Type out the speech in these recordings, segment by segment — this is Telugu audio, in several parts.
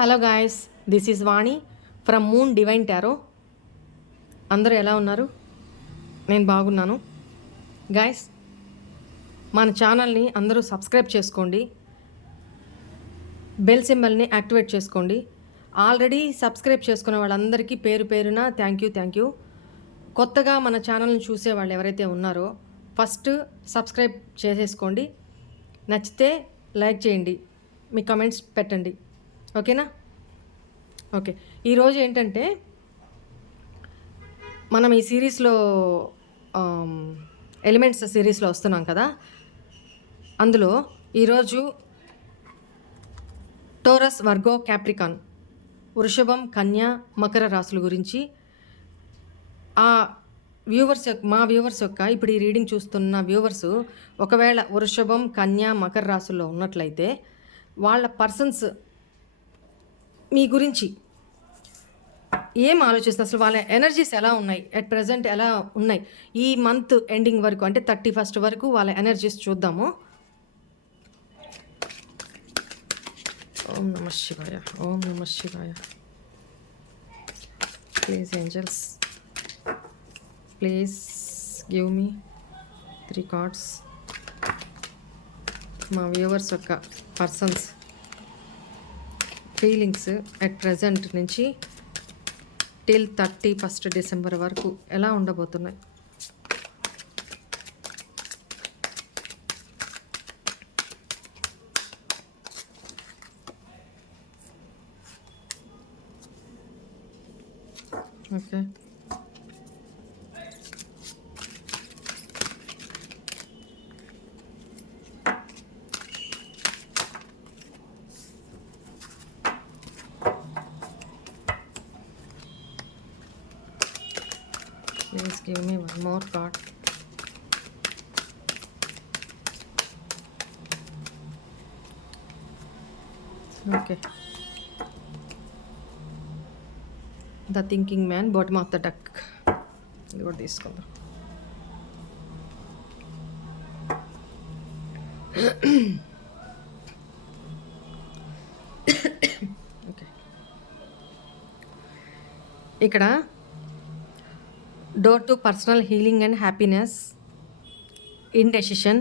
Hello guys, this is Vani from moon divine tarot. అందరూ ఎలా ఉన్నారు? నేను బాగున్నాను. గాయస్, మన ఛానల్ని అందరూ సబ్స్క్రైబ్ చేసుకోండి, బెల్ సింబల్ని యాక్టివేట్ చేసుకోండి. ఆల్రెడీ సబ్స్క్రైబ్ చేసుకున్న వాళ్ళందరికీ పేరు పేరున థ్యాంక్ యూ. కొత్తగా మన ఛానల్ని చూసే వాళ్ళు ఎవరైతే ఉన్నారో ఫస్ట్ సబ్స్క్రైబ్ చేసేసుకోండి. నచ్చితే లైక్ చేయండి, మీ కమెంట్స్ పెట్టండి, ఓకేనా? ఓకే, ఈరోజు ఏంటంటే మనం ఈ సిరీస్లో ఎలిమెంట్స్ సిరీస్లో వస్తున్నాం కదా. అందులో ఈరోజు టోరస్, వర్గో, క్యాప్రికాన్, వృషభం, కన్య, మకర రాశుల గురించి ఆ మా వ్యూవర్స్ యొక్క ఇప్పుడు ఈ రీడింగ్ చూస్తున్న వ్యూవర్స్ ఒకవేళ వృషభం, కన్య, మకర రాశుల్లో ఉన్నట్లయితే వాళ్ళ పర్సన్స్ మీ గురించి ఏం ఆలోచిస్తారు, అసలు వాళ్ళ ఎనర్జీస్ ఎలా ఉన్నాయి, అట్ ప్రజెంట్ ఎలా ఉన్నాయి, ఈ మంత్ ఎండింగ్ వరకు అంటే 31st వరకు వాళ్ళ ఎనర్జీస్ చూద్దాము. ఓం నమ శివాయ, ఓం నమ శివాయ. Please angels, please give me 3 cards. మా వ్యూవర్స్ యొక్క పర్సన్స్ ఫీలింగ్స్ అట్ ప్రజెంట్ నుంచి టిల్ 31st డిసెంబర్ వరకు ఎలా ఉండబోతున్నాయి. Okay, please give me one more card. Okay, the thinking man, bottom of the deck. ఇది కూడా తీసుకుందాం. ఓకే, ఇక్కడ door to personal healing and happiness, indecision,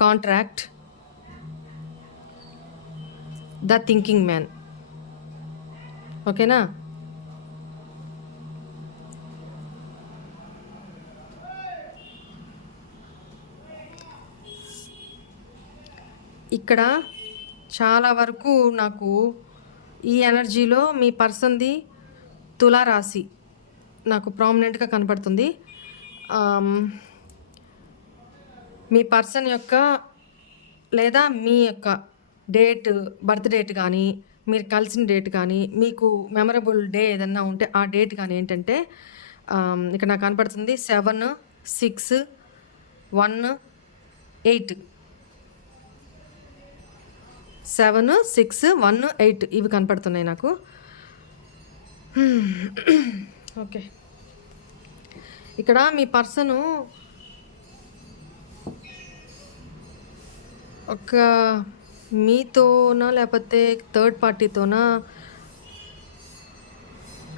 contract, the thinking man. ఓకేనా? ఇక్కడ చాలా వరకు నాకు ఈ ఎనర్జీలో మీ పర్సన్ది తులారాశి నాకు ప్రామినెంట్గా కనపడుతుంది. మీ పర్సన్ యొక్క లేదా మీ యొక్క డేట్, బర్త్ డేట్ కానీ, మీరు కలిసిన డేట్ కానీ, మీకు మెమరబుల్ డే ఏదన్నా ఉంటే ఆ డేట్ కానీ ఏంటంటే ఇక్కడ నాకు కనపడుతుంది 7, 6, 1, 8. 7, 6, 1, 8 ఇవి కనపడుతున్నాయి నాకు. ఓకే, ఇక్కడ మీ పర్సను ఒక మీతోనా లేకపోతే థర్డ్ పార్టీతోనా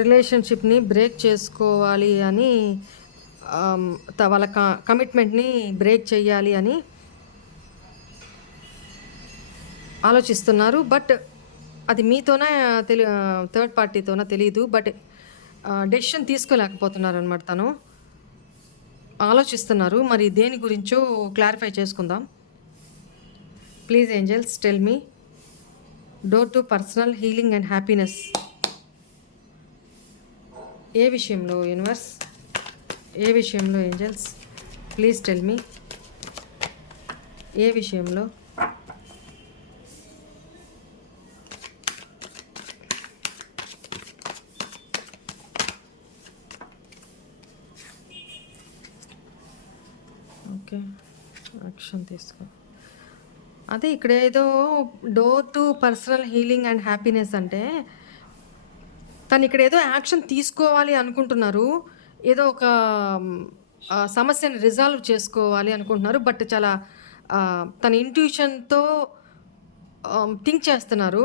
రిలేషన్షిప్ని బ్రేక్ చేసుకోవాలి అని, వాళ్ళ కమిట్మెంట్ని బ్రేక్ చేయాలి అని ఆలోచిస్తున్నారు. బట్ అది మీతోనే థర్డ్ పార్టీతోనా తెలియదు. బట్ డెసిషన్ తీసుకోలేకపోతున్నారు అనమాట. తను ఆలోచిస్తున్నారు. మరి దేని గురించో క్లారిఫై చేసుకుందాం. Please angels tell me door to personal healing and happiness. ఏ విషయంలో యూనివర్స్, ఏ విషయంలో ఏంజల్స్, ప్లీజ్ టెల్ మీ ఏ విషయంలో. ఓకే, యాక్షన్ తీసుకో. అదే ఇక్కడ ఏదో door to personal healing and happiness అంటే తను ఇక్కడ ఏదో యాక్షన్ తీసుకోవాలి అనుకుంటున్నారు. ఏదో ఒక సమస్యని రిజాల్వ్ చేసుకోవాలి అనుకుంటున్నారు. బట్ చాలా తన ఇంట్యూషన్తో థింక్ చేస్తున్నారు.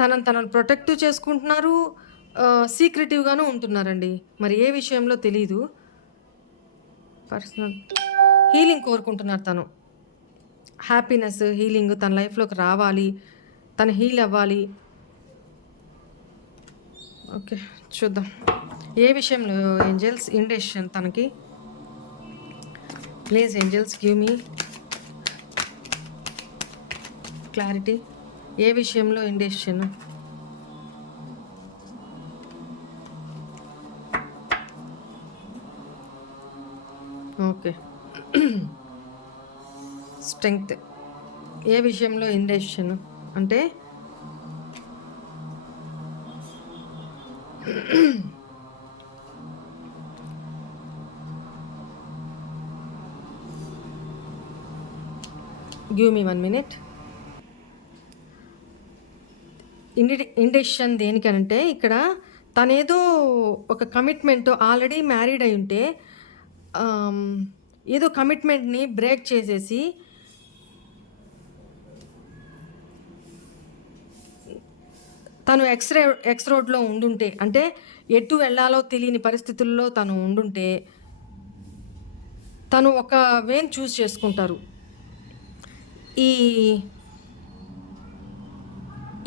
తనను ప్రొటెక్ట్ చేసుకుంటున్నారు. సీక్రెటివ్‌గాను ఉంటున్నారండి. మరి ఏ విషయంలో తెలీదు. పర్సనల్ హీలింగ్ కోరుకుంటున్నారు తను. హ్యాపీనెస్, హీలింగ్ తన లైఫ్‌లోకి రావాలి. తను హీల్ అవ్వాలి. ఓకే. చూద్దాం. ఏ విషయంలో ఏంజెల్స్ ఇండెసిషన్ తనకి? Please angels give me clarity. ఏ విషయంలో ఇండెసిషన్? ఓకే. స్ట్రెంగ్త్. ఏ విషయంలో ఇండెసిషన్ అంటే గివ్ మీ 1 మినిట్. ఇండెసిషన్ దేనికనంటే ఇక్కడ తనేదో ఒక కమిట్మెంట్ ఆల్రెడీ మ్యారీడ్ అయి ఉంటే ఏదో కమిట్మెంట్ని బ్రేక్ చేసేసి తను ఎక్స్ రోడ్లో ఉండుంటే, అంటే ఎటు వెళ్ళాలో తెలియని పరిస్థితుల్లో తను ఉండుంటే తను ఒక వేని చూస్ చేసుకుంటారు. ఈ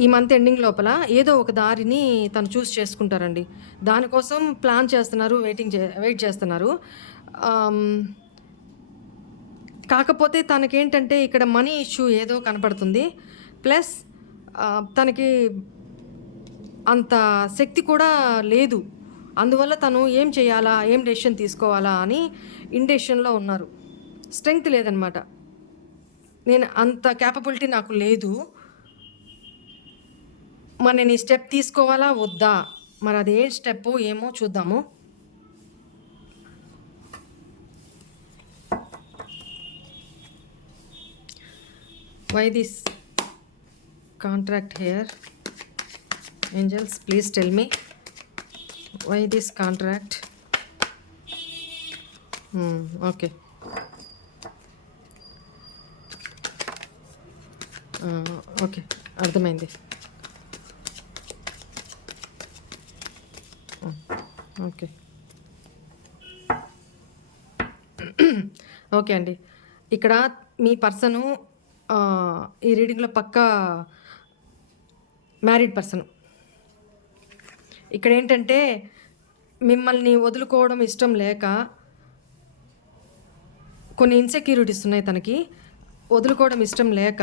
ఈ మంత్ ఎండింగ్ లోపల ఏదో ఒక దారిని తను చూస్ చేసుకుంటారండి. దానికోసం ప్లాన్ చేస్తున్నారు, వెయిట్ చేస్తున్నారు. కాకపోతే తనకేంటంటే ఇక్కడ మనీ ఇష్యూ ఏదో కనపడుతుంది. ప్లస్ తనకి అంత శక్తి కూడా లేదు. అందువల్ల తను ఏం చేయాలా, ఏం డెసిషన్ తీసుకోవాలా అని ఇండెసిషన్‌లో ఉన్నారు. స్ట్రెంగ్త్ లేదనమాట. నేను అంత క్యాపబిలిటీ నాకు లేదు. మరి నేను ఈ స్టెప్ తీసుకోవాలా వద్దా? మరి అది ఏ స్టెప్పో ఏమో చూద్దాము. Why this contract here? Angels please tell me why this contract. Okay. Okay, అర్థమైంది. ఓకే. ఓకే అండి. ఇక్కడ మీ పర్సను ఈ రీడింగ్‌లో పక్కా మ్యారీడ్ పర్సను. ఇక్కడేంటంటే మిమ్మల్ని వదులుకోవడం ఇష్టం లేక కొన్ని ఇన్‌సెక్యూరిటీస్ ఉన్నాయి తనకి. వదులుకోవడం ఇష్టం లేక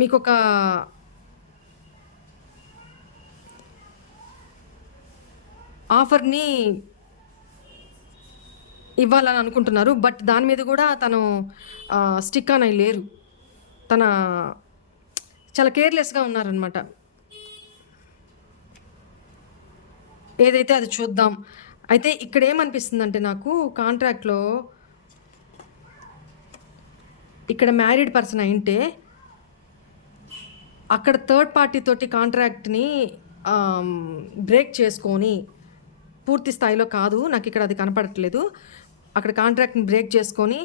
మీకొక ఆఫర్‌ని ఇవ్వాలని అనుకుంటున్నారు. బట్ దాని మీద కూడా తను స్టిక్ ఆన్ అయ్యి లేరు. తన చాలా కేర్‌లెస్‌గా ఉన్నారనమాట. ఏదైతే అది చూద్దాం. అయితే ఇక్కడేమనిపిస్తుందంటే నాకు కాంట్రాక్ట్‌లో ఇక్కడ మ్యారీడ్ పర్సన్ అయింటే అక్కడ థర్డ్ పార్టీ తోటి కాంట్రాక్ట్‌ని బ్రేక్ చేసుకొని పూర్తి స్థాయిలో కాదు, నాకిక్కడ అది కనపడట్లేదు. అక్కడ కాంట్రాక్ట్‌ని బ్రేక్ చేసుకొని,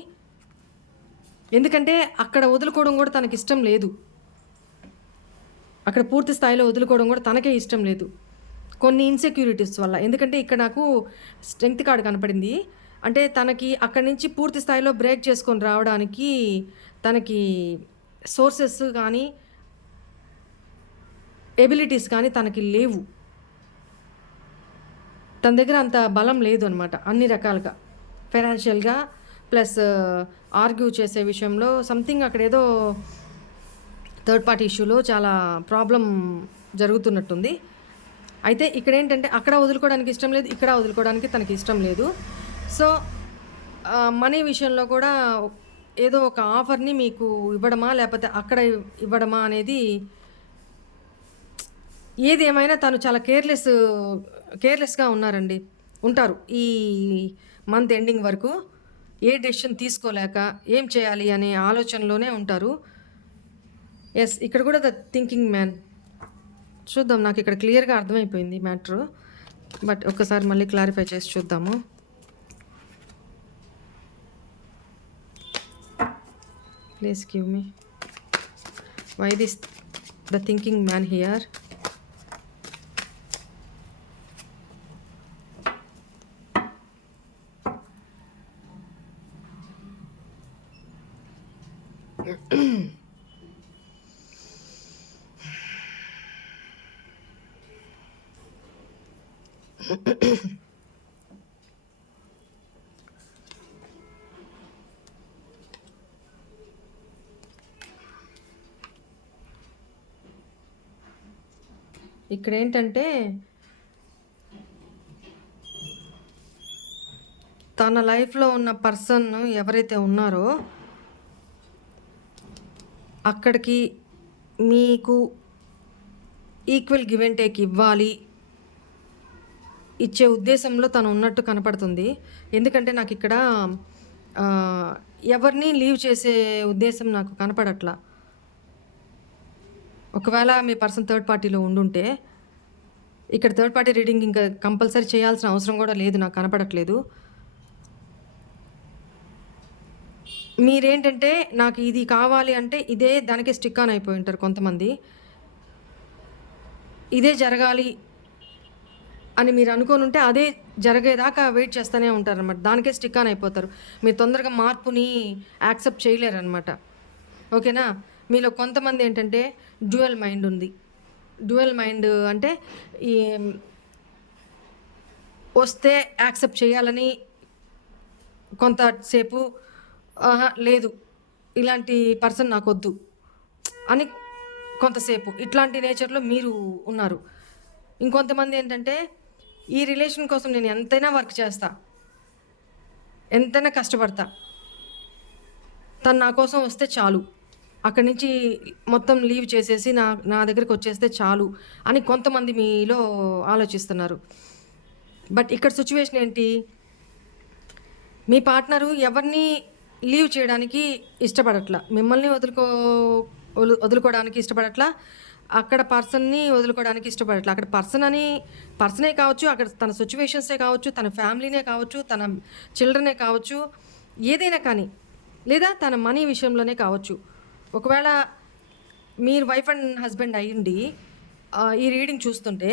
ఎందుకంటే అక్కడ వదులుకోవడం కూడా తనకిష్టం లేదు. అక్కడ పూర్తి స్థాయిలో వదులుకోవడం కూడా తనకే ఇష్టం లేదు. కొన్ని ఇన్‌సెక్యూరిటీస్ వల్ల. ఎందుకంటే ఇక్కడ నాకు స్ట్రెంగ్త్ కార్డ్ కనపడింది. అంటే తనకి అక్కడి నుంచి పూర్తి స్థాయిలో బ్రేక్ చేసుకొని రావడానికి తనకి సోర్సెస్ కానీ, ఎబిలిటీస్ కానీ తనకి లేవు. తన దగ్గర అంత బలం లేదు అనమాట అన్ని రకాలుగా. ఫైనాన్షియల్‌గా ప్లస్ ఆర్గ్యూ చేసే విషయంలో సంథింగ్ అక్కడేదో థర్డ్ పార్టీ ఇష్యూలో చాలా ప్రాబ్లమ్ జరుగుతున్నట్టుంది. అయితే ఇక్కడేంటంటే అక్కడ వదులుకోవడానికి ఇష్టం లేదు, ఇక్కడ వదులుకోవడానికి తనకి ఇష్టం లేదు. సో మనీ విషయంలో కూడా ఏదో ఒక ఆఫర్‌ని మీకు ఇవ్వడమా, లేకపోతే అక్కడ ఇవ్వడమా అనేది ఏది ఏమైనా తను చాలా కేర్‌లెస్‌గా ఉన్నారండి. ఉంటారు ఈ మంత్ ఎండింగ్ వరకు. ఏ డెసిషన్ తీసుకోలేక ఏం చేయాలి అనే ఆలోచనలోనే ఉంటారు. యెస్, ఇక్కడ కూడా ద థింకింగ్ మ్యాన్. చూద్దాం, నాకు ఇక్కడ క్లియర్‌గా అర్థమైపోయింది మ్యాటరు. బట్ ఒక్కసారి మళ్ళీ క్లారిఫై చేసి చూద్దాము. Please give me why this the thinking man here. ఇక్కడ ఏంటంటే తన లైఫ్లో ఉన్న పర్సన్ ఎవరైతే ఉన్నారో అక్కడికి మీకు ఈక్వల్ గివ్ అండ్ టేక్ ఇవ్వాలి ఇచ్చే ఉద్దేశంలో తను ఉన్నట్టు కనపడుతుంది. ఎందుకంటే నాకు ఇక్కడ ఎవరిని లీవ్ చేసే ఉద్దేశం నాకు కనపడట్లా. ఒకవేళ మీ పర్సన్ థర్డ్ పార్టీలో ఉండుంటే ఇక్కడ థర్డ్ పార్టీ రీడింగ్ ఇంకా కంపల్సరీ చేయాల్సిన అవసరం కూడా లేదు, నాకు కనపడట్లేదు. మీరేంటంటే నాకు ఇది కావాలి అంటే ఇదే దానికే స్టిక్ ఆన్ అయిపోయి ఉంటారు కొంతమంది. ఇదే జరగాలి అని మీరు అనుకోని ఉంటే అదే జరిగేదాకా వెయిట్ చేస్తూనే ఉంటారనమాట. దానికే స్టిక్ ఆన్ అయిపోతారు. మీరు తొందరగా మార్పుని యాక్సెప్ట్ చేయలేరనమాట. ఓకేనా. మీలో కొంతమంది ఏంటంటే డ్యూయల్ మైండ్ ఉంది. డ్యూయల్ మైండ్ అంటే ఈ వస్తే యాక్సెప్ట్ చేయాలని కొంతసేపు లేదు ఇలాంటి పర్సన్ నాకొద్దు అని కొంతసేపు ఇట్లాంటి నేచర్లో మీరు ఉన్నారు. ఇంకొంతమంది ఏంటంటే ఈ రిలేషన్ కోసం నేను ఎంతైనా వర్క్ చేస్తా, ఎంతైనా కష్టపడతా, తను నా కోసం వస్తే చాలు, అక్కడి నుంచి మొత్తం లీవ్ చేసేసి నా దగ్గరికి వచ్చేస్తే చాలు అని కొంతమంది మీలో ఆలోచిస్తున్నారు. బట్ ఇక్కడ సిచ్యువేషన్ ఏంటి, మీ పార్ట్నరు ఎవరిని లీవ్ చేయడానికి ఇష్టపడట్లా, మిమ్మల్ని వదులుకోవడానికి ఇష్టపడట్లా, అక్కడ పర్సన్ని వదులుకోవడానికి ఇష్టపడట్లా. అక్కడ పర్సనే కావచ్చు, అక్కడ తన సిచ్యువేషన్సే కావచ్చు, తన ఫ్యామిలీనే కావచ్చు, తన చిల్డ్రనే కావచ్చు, ఏదైనా కానీ, లేదా తన మనీ విషయంలోనే కావచ్చు. ఒకవేళ మీరు వైఫ్ అండ్ హస్బెండ్ అయ్యిండి ఈ రీడింగ్ చూస్తుంటే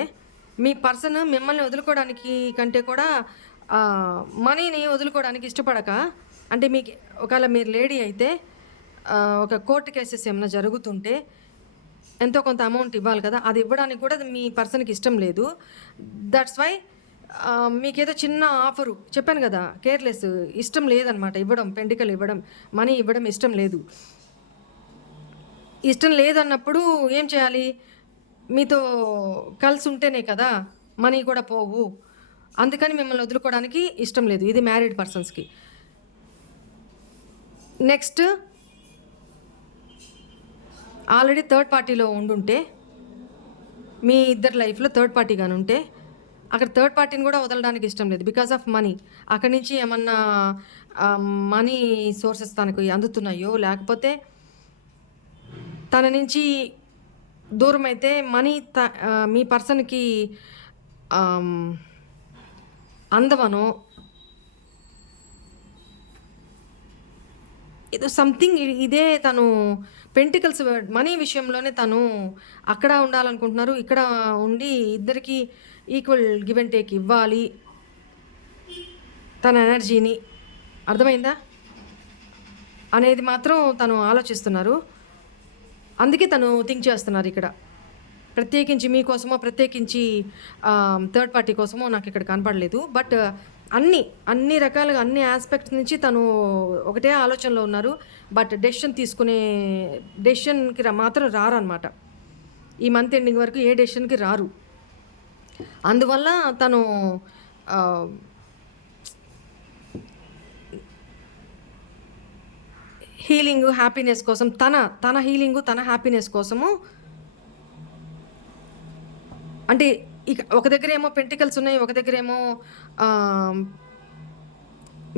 మీ పర్సన్ మిమ్మల్ని వదులుకోవడానికి కంటే కూడా మనీని వదులుకోవడానికి ఇష్టపడక, అంటే మీకు ఒకవేళ మీరు లేడీ అయితే ఒక కోర్టు కేసెస్ ఏమైనా జరుగుతుంటే ఎంతో కొంత అమౌంట్ ఇవ్వాలి కదా, అది ఇవ్వడానికి కూడా మీ పర్సన్కి ఇష్టం లేదు. దట్స్ వై మీకేదో చిన్న ఆఫరు చెప్పాను కదా, కేర్లెస్, ఇష్టం లేదనమాట ఇవ్వడం, పెండికలు ఇవ్వడం, మనీ ఇవ్వడం ఇష్టం లేదు. ఇష్టం లేదన్నప్పుడు ఏం చేయాలి, మీతో కలిసి ఉంటేనే కదా మనీ కూడా పోవు, అందుకని మిమ్మల్ని వదులుకోవడానికి ఇష్టం లేదు. ఇది మ్యారీడ్ పర్సన్స్కి. నెక్స్ట్, ఆల్రెడీ థర్డ్ పార్టీలో ఉండుంటే, మీ ఇద్దరు లైఫ్లో థర్డ్ పార్టీ కానీ ఉంటే అక్కడ థర్డ్ పార్టీని కూడా వదలడానికి ఇష్టం లేదు బికాస్ ఆఫ్ మనీ. అక్కడి నుంచి ఏమన్నా మనీ సోర్సెస్ తనకు అందుతున్నాయో, లేకపోతే తన నుంచి దూరం అయితే మనీ మీ పర్సన్కి అందవనో, ఏదో సంథింగ్ ఇదే తను పెంటికల్స్ మనీ విషయంలోనే తను అక్కడ ఉండాలనుకుంటున్నారు, ఇక్కడ ఉండి ఇద్దరికి ఈక్వల్ గివ్ అండ్ టేక్ ఇవ్వాలి తన ఎనర్జీని. అర్థమైందా అనేది మాత్రం తను ఆలోచిస్తున్నారు. అందుకే తను థింక్ చేస్తున్నారు ఇక్కడ. ప్రత్యేకించి మీకోసమో, ప్రత్యేకించి థర్డ్ పార్టీ కోసమో నాకు ఇక్కడ కనపడలేదు. బట్ అన్ని రకాలుగా అన్ని ఆస్పెక్ట్స్ నుంచి తను ఒకటే ఆలోచనలో ఉన్నారు. బట్ డెసిషన్కి మాత్రం రారు అనమాట. ఈ మంత్ ఎండింగ్ వరకు ఏ డెసిషన్కి రారు. అందువల్ల తను హీలింగ్, హ్యాపీనెస్ కోసం, తన హీలింగు, తన హ్యాపీనెస్ కోసము, అంటే ఇక ఒక దగ్గర ఏమో పెంటికల్స్ ఉన్నాయి, ఒక దగ్గర ఏమో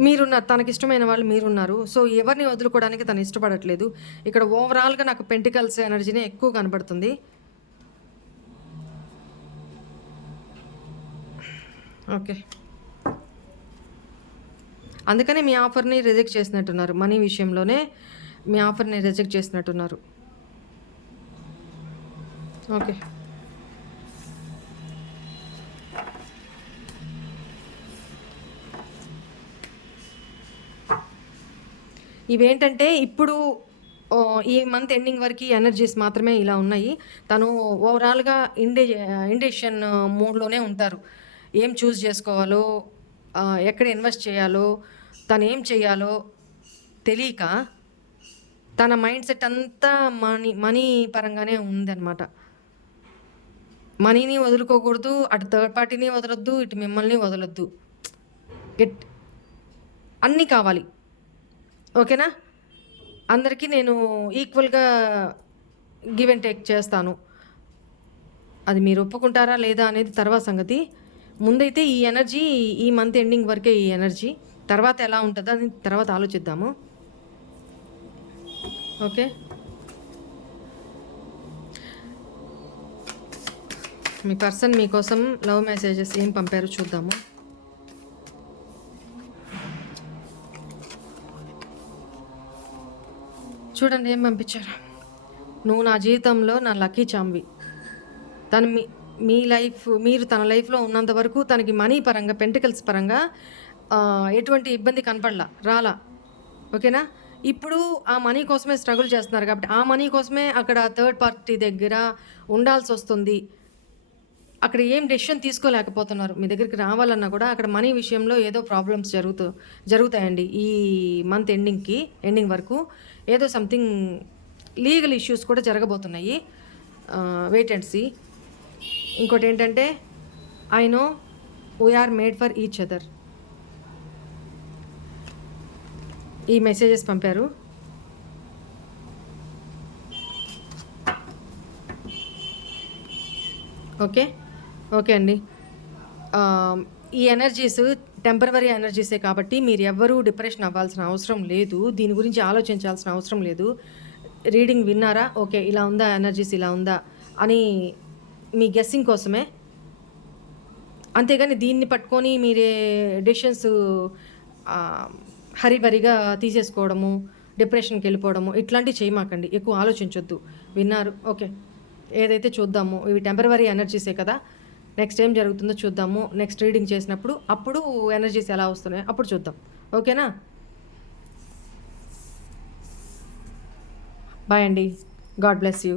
మీరున్నారు, తనకిష్టమైన వాళ్ళు మీరున్నారు. సో ఎవరిని వదులుకోవడానికి తను ఇష్టపడట్లేదు. ఇక్కడ ఓవరాల్గా నాకు పెంటికల్స్ ఎనర్జీనే ఎక్కువ కనబడుతుంది. ఓకే, అందుకని మీ ఆఫర్ని రిజెక్ట్ చేసినట్టున్నారు. మనీ విషయంలోనే మీ ఆఫర్ని రిజెక్ట్ చేసినట్టున్నారు. ఓకే. ఇవేంటంటే ఇప్పుడు ఈ మంత్ ఎండింగ్ వరకి ఎనర్జీస్ మాత్రమే ఇలా ఉన్నాయి. తను ఓవరాల్‌గా ఇండెసిషన్ మూడ్‌లోనే ఉంటారు. ఏం చూజ్ చేసుకోవాలో, ఎక్కడ ఇన్వెస్ట్ చేయాలో, తనేం చేయాలో తెలీక తన మైండ్ సెట్ అంతా మనీ పరంగానే ఉందనమాట. మనీని వదులుకోకూడదు, అటు థర్డ్ పార్టీని వదలొద్దు, ఇటు మిమ్మల్ని వదలొద్దు. గెట్ అన్నీ కావాలి. ఓకేనా? అందరికీ నేను ఈక్వల్‌గా గివ్ అండ్ టేక్ చేస్తాను. అది మీరు ఒప్పుకుంటారా లేదా అనేది తర్వాత సంగతి. ముందైతే ఈ ఎనర్జీ ఈ మంత్ ఎండింగ్ వరకే ఈ ఎనర్జీ. తర్వాత ఎలా ఉంటదో అని తర్వాత ఆలోచిద్దాము. ఓకే. మీ పర్సన్ మీకోసం లవ్ మెసేజెస్ ఏం పంపారో చూద్దాము. చూడండి ఏం పంపించారు. నువ్వు నా జీవితంలో నా లక్కీ చామ్‌వి. తను మీ లైఫ్ మీరు తన లైఫ్‌లో ఉన్నంత వరకు తనకి మనీ పరంగా, పెంటికల్స్ పరంగా ఎటువంటి ఇబ్బంది కనపడలా, రాలా. ఓకేనా? ఇప్పుడు ఆ మనీ కోసమే స్ట్రగుల్ చేస్తున్నారు కాబట్టి, ఆ మనీ కోసమే అక్కడ థర్డ్ పార్టీ దగ్గర ఉండాల్సొస్తుంది. అక్కడ ఏం డెసిషన్ తీసుకోలేకపోతున్నారు. మీ దగ్గరికి రావాలన్నా కూడా అక్కడ మనీ విషయంలో ఏదో ప్రాబ్లమ్స్ జరుగుతాయండి. ఈ మంత్ ఎండింగ్ వరకు ఏదో సంథింగ్ లీగల్ ఇష్యూస్ కూడా జరగబోతున్నాయి. Wait and see. ఇంకోటేంటంటే I know we are made for each other. ఈ మెసేజెస్ పంపారు. ఓకే. ఓకే అండి. ఈ ఎనర్జీస్ టెంపరవరీ ఎనర్జీసే కాబట్టి మీరు ఎవ్వరూ డిప్రెషన్ అవ్వాల్సిన అవసరం లేదు. దీని గురించి ఆలోచించాల్సిన అవసరం లేదు. రీడింగ్ విన్నారా? ఓకే. ఇలా ఉందా ఎనర్జీస్ ఇలా ఉందా అని మీ గెస్సింగ్ కోసమే. అంతేగాని దీన్ని పట్టుకొని మీరే డెసిషన్స్ హరీబరీగా తీసేసుకోవడము, డిప్రెషన్‌కెళ్ళిపోవడము ఇట్లాంటివి చేయమాకండి. ఎక్కువ ఆలోచించొద్దు. విన్నారు. ఓకే. ఏదైతే చూద్దాము. ఇవి టెంపరవరీ ఎనర్జీసే కదా! నెక్స్ట్ ఏం జరుగుతుందో చూద్దాము. నెక్స్ట్ రీడింగ్ చేసినప్పుడు అప్పుడు ఎనర్జీస్ ఎలా వస్తున్నాయో అప్పుడు చూద్దాం. ఓకేనా? బాయ్ అండి. God bless you.